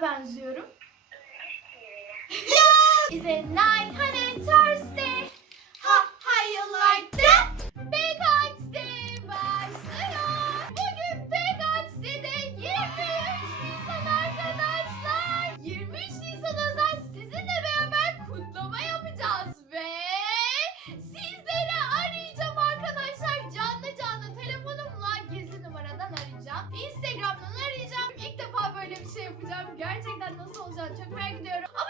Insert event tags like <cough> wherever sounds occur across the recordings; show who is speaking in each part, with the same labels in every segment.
Speaker 1: benziyorum. ya! Is it nine hundred stars? Gerçekten nasıl olacak çok merak ediyorum. Ama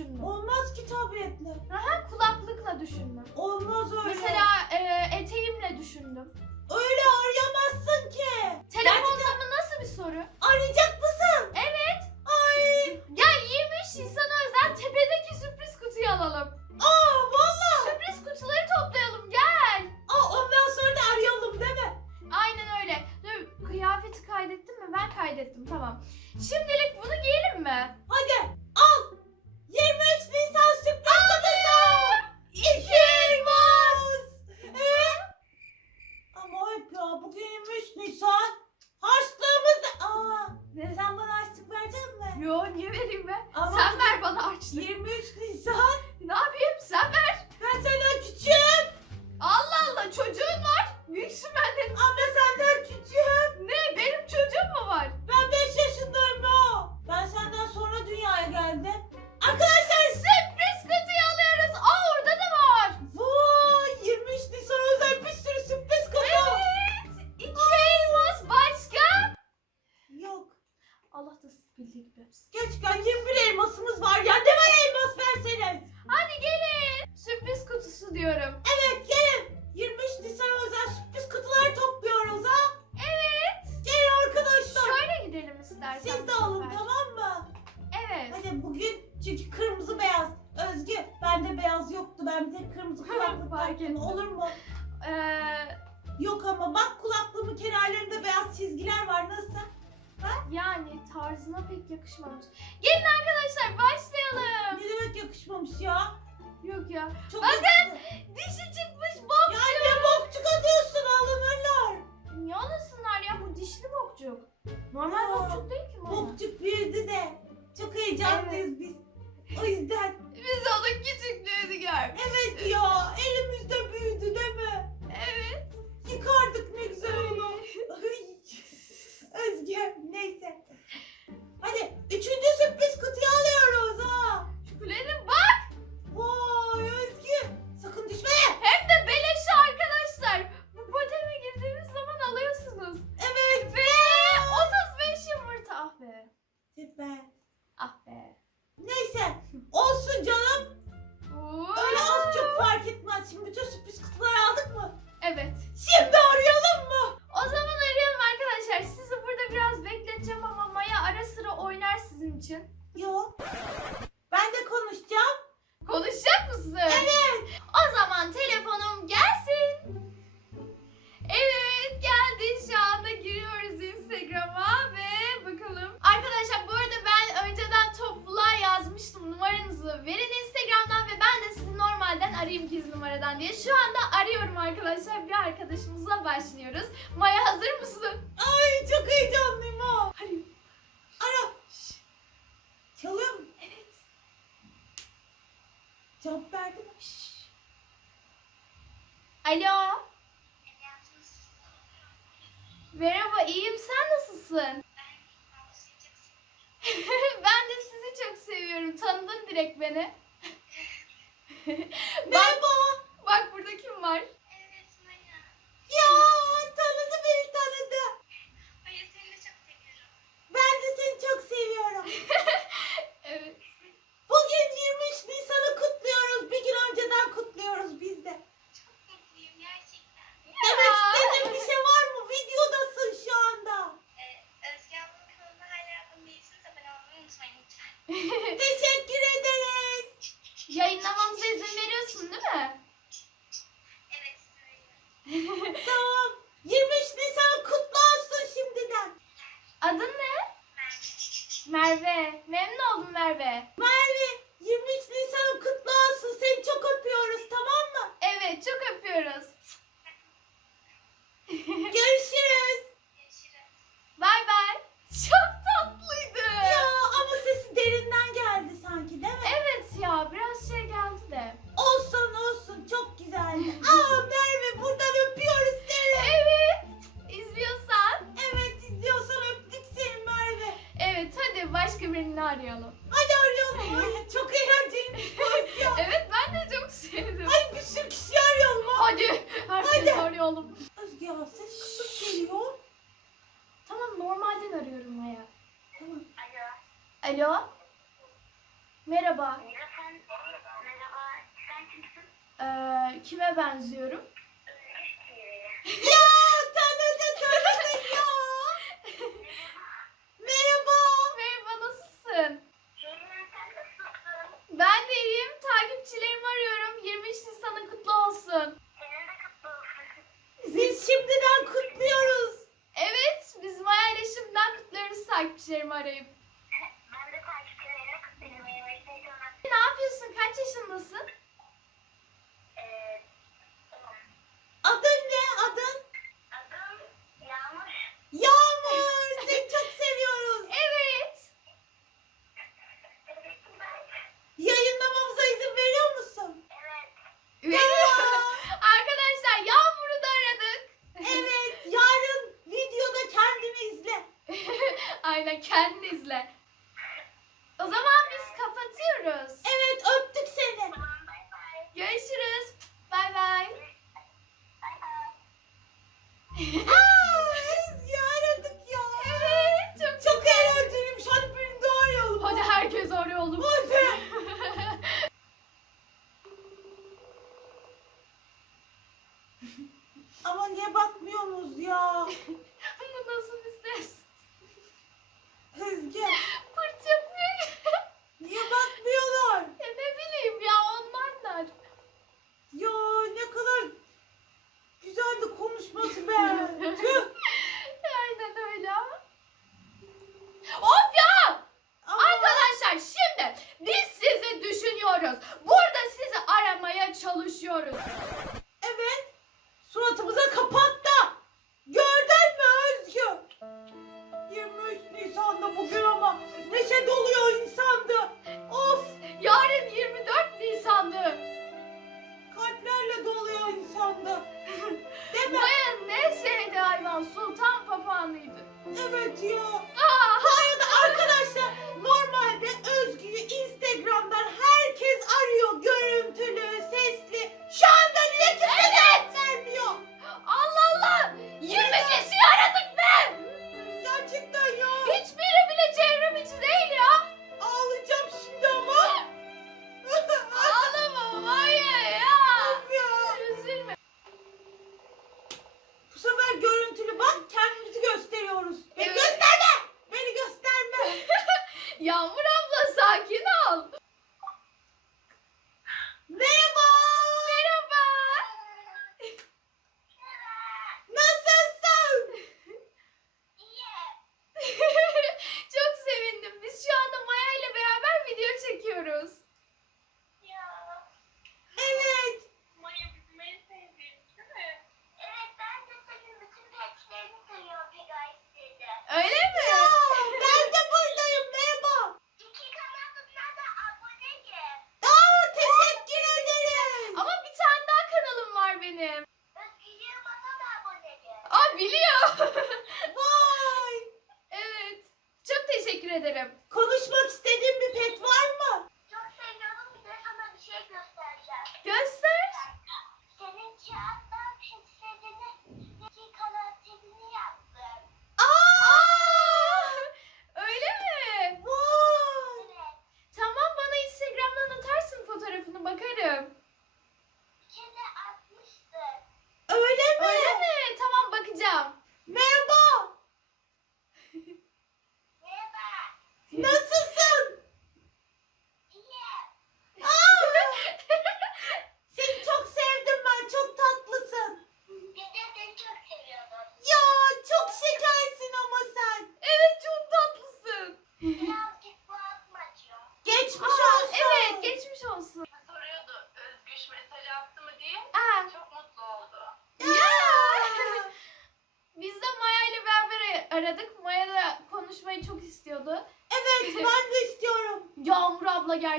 Speaker 1: düşünme.
Speaker 2: Olmaz ki tabletle.
Speaker 1: Aha, kulaklıkla düşünme.
Speaker 2: Olmaz öyle.
Speaker 1: Mesela e, eteğimle düşündüm.
Speaker 2: Öyle
Speaker 1: elmasız birlikte.
Speaker 2: Gerçekten 21 elmasımız var ya. Demek elmas verseniz.
Speaker 1: Hadi gelin. Sürpriz kutusu diyorum.
Speaker 2: Evet gelin. 23 Nisan özel sürpriz kutular topluyoruz ha.
Speaker 1: Evet.
Speaker 2: Gelin arkadaşlar.
Speaker 1: Şöyle gidelim istersen.
Speaker 2: Siz de alın
Speaker 1: sefer.
Speaker 2: tamam mı?
Speaker 1: Evet.
Speaker 2: Hadi bugün çünkü kırmızı beyaz. Özgü bende beyaz yoktu. Ben bir tek kırmızı <laughs> kulaklık
Speaker 1: fark.
Speaker 2: Olur mu?
Speaker 1: Ee...
Speaker 2: Yok ama bak kulaklığımın kenarlarında beyaz çizgiler var. Nasıl?
Speaker 1: Yani tarzına pek yakışmamış. Gelin arkadaşlar başlayalım.
Speaker 2: Ne demek yakışmamış ya?
Speaker 1: Yok ya.
Speaker 2: Çok
Speaker 1: Bakın arayayım 200 numaradan diye. Şu anda arıyorum arkadaşlar. Bir arkadaşımıza başlıyoruz. Maya hazır mısın?
Speaker 2: Ay çok heyecanlıyım ha.
Speaker 1: Hadi.
Speaker 2: Ara. Şşş. Çalıyor mu?
Speaker 1: Evet.
Speaker 2: Cevap verdi mi?
Speaker 1: Alo. Merhaba iyiyim sen nasılsın? <laughs> ben de sizi çok seviyorum. Tanıdın direkt beni.
Speaker 2: Merhaba.
Speaker 1: Bak burada kim var? Evet,
Speaker 2: Maya.
Speaker 1: Ya
Speaker 2: Bye.
Speaker 1: oğlum.
Speaker 2: Özge ya ses kısık geliyor.
Speaker 1: Tamam normalden arıyorum Maya.
Speaker 2: Tamam.
Speaker 1: Alo. Alo. Merhaba. Merhaba. Merhaba. Sen kimsin? Ee, kime benziyorum? <laughs>
Speaker 2: ya tanıdık tanıdık ya. Merhaba.
Speaker 1: Merhaba nasılsın? Ben de iyiyim. Takipçilerimi arıyorum. 23 Nisan'ın kutlu olsun
Speaker 2: biz şimdiden kutluyoruz.
Speaker 1: Evet, biz Maya ile şimdiden kutluyoruz takipçilerimi arayıp. Ben de takipçilerimi
Speaker 2: kutluyorum. Ne yapıyorsun? Kaç
Speaker 1: yaşındasın? sırayla kendinizle. O zaman biz kapatıyoruz.
Speaker 2: Evet öptük seni.
Speaker 1: Görüşürüz. Bay bay. <laughs>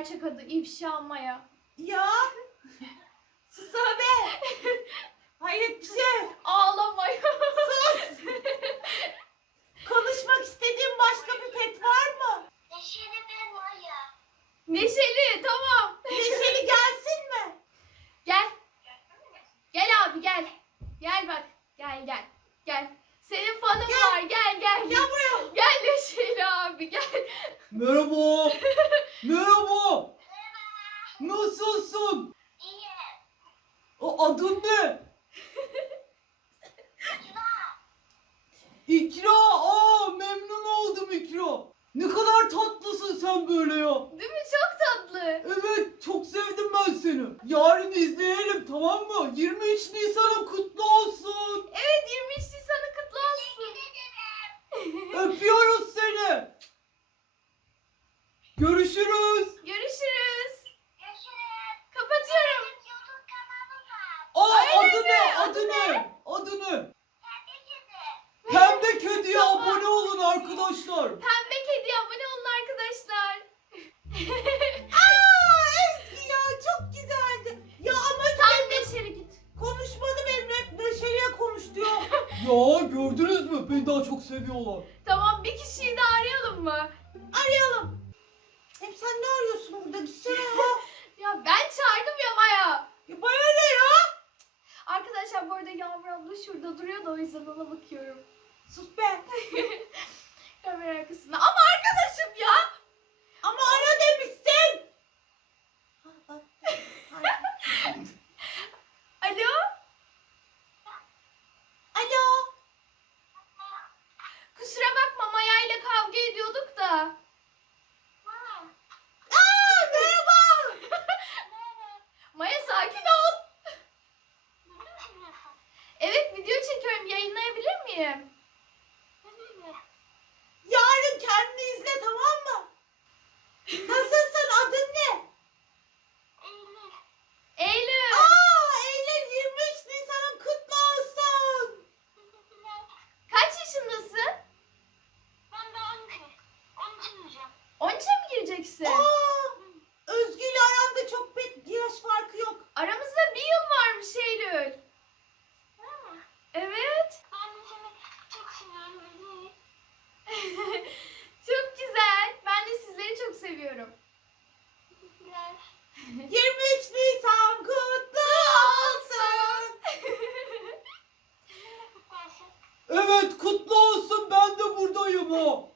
Speaker 1: gerçek adı İfşa Maya.
Speaker 2: Ya. <laughs> Sus be. Hayret bir şey.
Speaker 1: Ağlamaya.
Speaker 2: Sus. <laughs> Konuşmak istediğin başka bir pet var mı?
Speaker 3: Neşeli ve Maya.
Speaker 1: Neşeli tamam.
Speaker 2: Neşeli gelsin mi?
Speaker 1: Gel. Gel abi gel. Gel bak. Gel gel. Gel. Senin fanın
Speaker 2: Gel.
Speaker 1: var. Gel gel.
Speaker 2: Gel buraya.
Speaker 1: Gel Neşeli abi gel.
Speaker 4: Merhaba. Merhaba. Nasılsın?
Speaker 3: İyi.
Speaker 4: O adın ne?
Speaker 3: Kira.
Speaker 4: İkra. Aa memnun oldum İkra. Ne kadar tatlısın sen böyle ya.
Speaker 1: Değil mi? Çok tatlı.
Speaker 4: Evet çok sevdim ben seni. Yarın izleyelim tamam mı? 23 Nisan'ın kutlu olsun.
Speaker 1: Evet 23 Nisan'ı kutlu olsun.
Speaker 3: Teşekkür ederim.
Speaker 4: Öpüyoruz seni. Görüşürüz.
Speaker 1: Görüşürüz.
Speaker 3: Görüşürüz.
Speaker 1: Kapatıyorum.
Speaker 3: Benim YouTube kanalım var.
Speaker 4: Aa
Speaker 1: Öyle
Speaker 4: adı
Speaker 1: mi?
Speaker 4: ne?
Speaker 1: Adı
Speaker 4: Adı ne? Adı ne?
Speaker 3: Pembe kedi.
Speaker 4: Pembe Kedi'ye
Speaker 1: Tamam.
Speaker 4: abone olun arkadaşlar.
Speaker 1: Pembe kedi abone olun arkadaşlar.
Speaker 2: Aa Ezgi ya çok güzeldi. Ya ama
Speaker 1: Tam Neşeli git.
Speaker 2: konuşmadı benimle hep Neşeli'ye konuş diyor.
Speaker 4: Ya gördünüz mü? Beni daha çok seviyorlar.
Speaker 1: Tamam bir kişiyi de arayalım mı?
Speaker 2: Arayalım. Hep sen ne arıyorsun burada? Gitsene ya. <laughs>
Speaker 1: Ya ben çağırdım ya Maya.
Speaker 2: ya bana ne ya?
Speaker 1: Arkadaşlar bu arada Yağmur abla şurada duruyor da o yüzden ona bakıyorum.
Speaker 2: Sus be. <laughs>
Speaker 1: Kamera arkasında. Ama arkadaşım ya.
Speaker 2: Ama ara demişsin. <laughs>
Speaker 1: Alo.
Speaker 2: Alo.
Speaker 1: Kusura bakma Maya ile kavga
Speaker 3: Mama.
Speaker 2: Aa merhaba. <laughs>
Speaker 1: Maya sakin ol. <laughs> Evet video çekiyorum yayınlayabilir miyim?
Speaker 2: Yarın kendini izle tamam mı? Nasılsın? Adın ne?
Speaker 1: Eylül.
Speaker 2: Aa Eylül 23 Nisan'ın kutlu olsun.
Speaker 1: Kaç yaşındasın? 13'e mi gireceksin?
Speaker 2: Aa Özgü ile aranda çok pek yaş farkı yok.
Speaker 1: Aramızda bir yıl varmış Eylül. Evet. çok güzel. Ben de sizleri çok seviyorum.
Speaker 2: 23 Nisan kutlu olsun.
Speaker 4: Evet kutlu olsun ben de buradayım ha.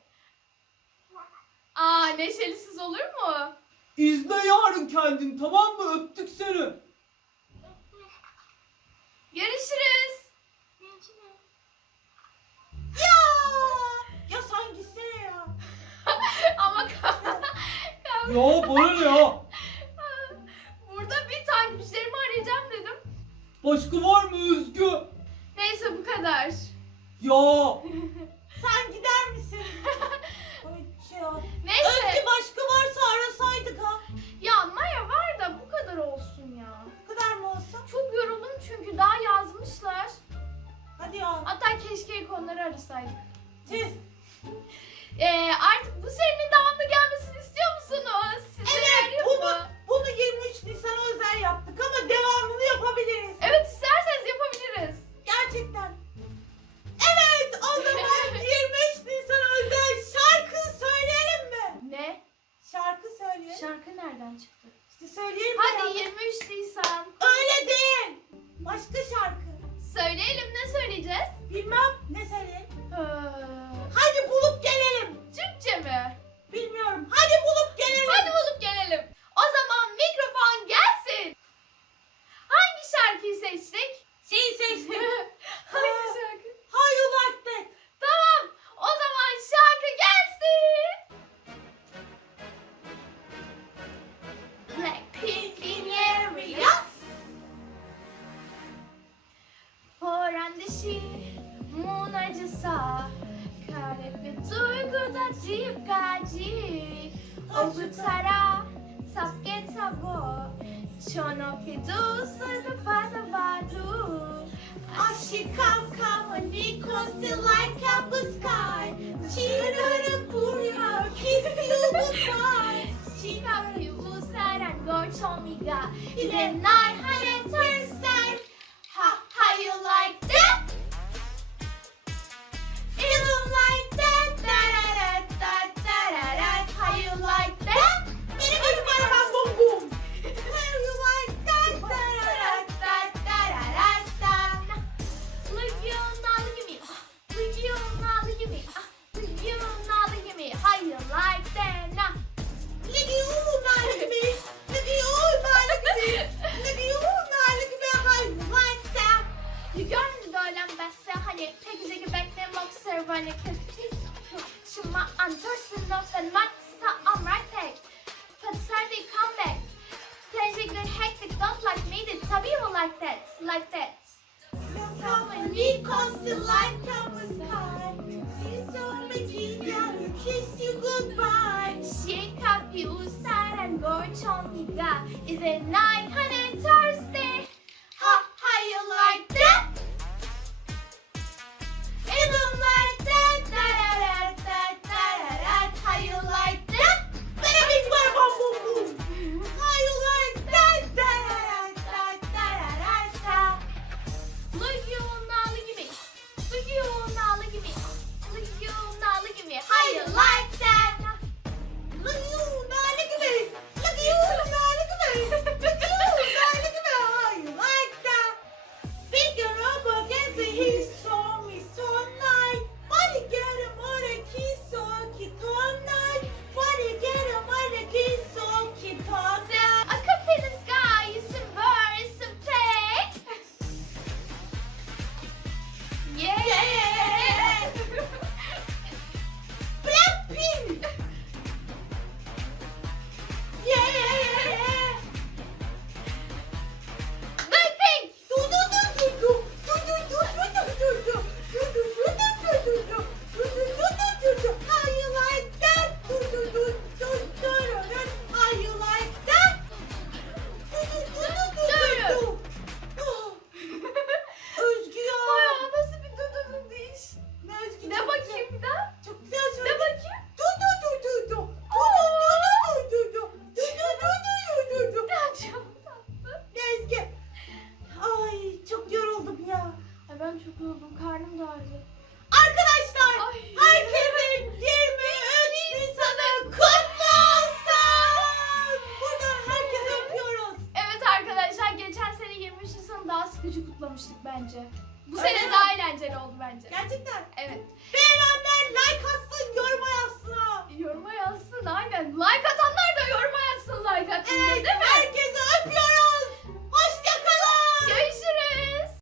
Speaker 1: Aa neşelisiz olur mu?
Speaker 4: İzle yarın kendin tamam mı? Öptük seni.
Speaker 1: Görüşürüz.
Speaker 2: Ya. Ya sen gitsene ya.
Speaker 1: Ama kavga.
Speaker 4: Ya bana ne ya?
Speaker 1: Burada bir takipçilerimi arayacağım dedim.
Speaker 4: Başka var mı Özgü?
Speaker 1: Neyse bu kadar.
Speaker 4: Ya <laughs>
Speaker 2: Sen gider misin? <laughs> Ay ya.
Speaker 1: Neyse.
Speaker 2: Özgü başka varsa arasaydık ha.
Speaker 1: Ya Maya var da bu kadar olsun ya.
Speaker 2: Bu kadar mı olsun?
Speaker 1: Çok yoruldum çünkü daha yazmışlar.
Speaker 2: Hadi ya.
Speaker 1: Hatta keşke ilk onları arasaydık.
Speaker 2: Siz.
Speaker 1: Ee, artık bu serinin devamlı gelmesini istiyor musunuz? Sizleri
Speaker 2: Evet, bunu-
Speaker 1: mı?
Speaker 2: Bunu 23 Nisan'a özel yaptık ama devamını yapabiliriz.
Speaker 1: Evet isterseniz yapabiliriz. ଅମୃତସାରା ସବକେ ସବୁ ଛନକେ
Speaker 2: ଦୁସର ବାଦବାଦୁ
Speaker 1: Aşı kav
Speaker 2: kav Nikos like a
Speaker 1: blue sky Çiğnarı burya Kisli bu
Speaker 2: sky
Speaker 1: Çiğnarı
Speaker 2: bu
Speaker 1: saran Gorç omiga Ile
Speaker 2: night
Speaker 1: and
Speaker 2: months.